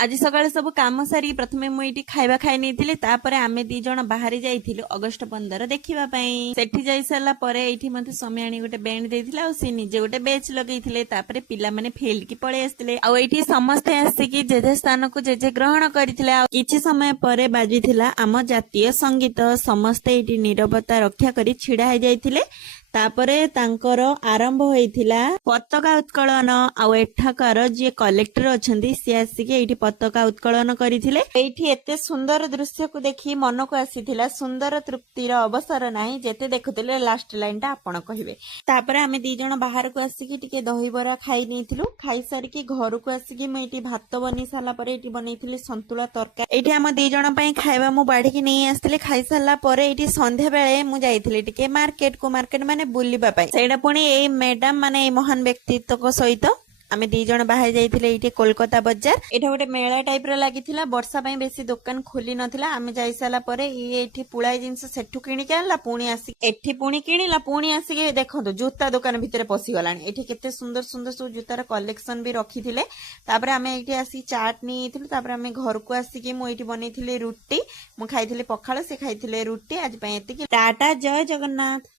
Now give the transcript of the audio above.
आज सकाळे सब काम सारी प्रथमे मुझे खाइबा खाई नहीं तापर आमे दी जण बाहरी जाइथिलु अगस्ट 15 देखिबा पई सेठी जाई साला परे एठी मते समय आनी गोटे बैंड देथिला आ से निजे गोटे बेच लगेइथिले तापर पिला माने फील्ड की पळे आस्तिले आ एठी समस्त आसी जेजे स्थान को जेजे ग्रहण करथिले आ किछि समय परे बाजिथिला आम जातीय संगीत समस्त एठी नीरवता रक्षा करी छिड़ा हो जाइथिले तापरे तांकर आरंभ होइथिला पताका उत्कलन आ एठाकार जे कलेक्टर अछंती से आसिके एठी पताका उत्कलन करिथिले एठी एते सुंदर दृश्य को देखि मन को आसीथिला सुंदर तृप्तिर अवसर नाही जेते देखुथिले लास्ट लाइन ता आपण कहिबे तापरे आमे दी जण बाहर को आसिके टिके दही बरा खाई नेथिलु खाई सारी के घर को आसिके मैं एठी भात बनी साला परे एठी बनैथिले संतुला तरकारी एठी हम दी जण पई खाइबा मु बाडी के नै आस्तिले खाई साला परे एठी संध्या बेले मु जाइथिले टिके मार्केट माने बुलिबा पाई सेडा पुणी ए मैडम माने ए महान व्यक्तित्व सहित आमे दी जण बाहर जाइथिले एठी कोलकाता बाजार एठा गोटे मेला टाइप रो लागिथिला वर्षा पई बेसी दुकान खोली नथिला आमे जाई साला परे एठी पुळाई जिंस सेठु किणी के आला पुणी आसी एठी पुणी किणीला पुणी आसी के देखंतु जूता दुकान भितरे पसी गलानी एठी केते सुंदर सुंदर सो जूतार कलेक्शन भी रखिथिले तापरे आमे एठी आसी चाट नीथिलु तापरे आमे घर को आसी के मु एठी बनेथिले रुटी मु खाइथिले पखाळ से खाइथिले रुटी आज पई एति टाटा जय जगन्नाथ।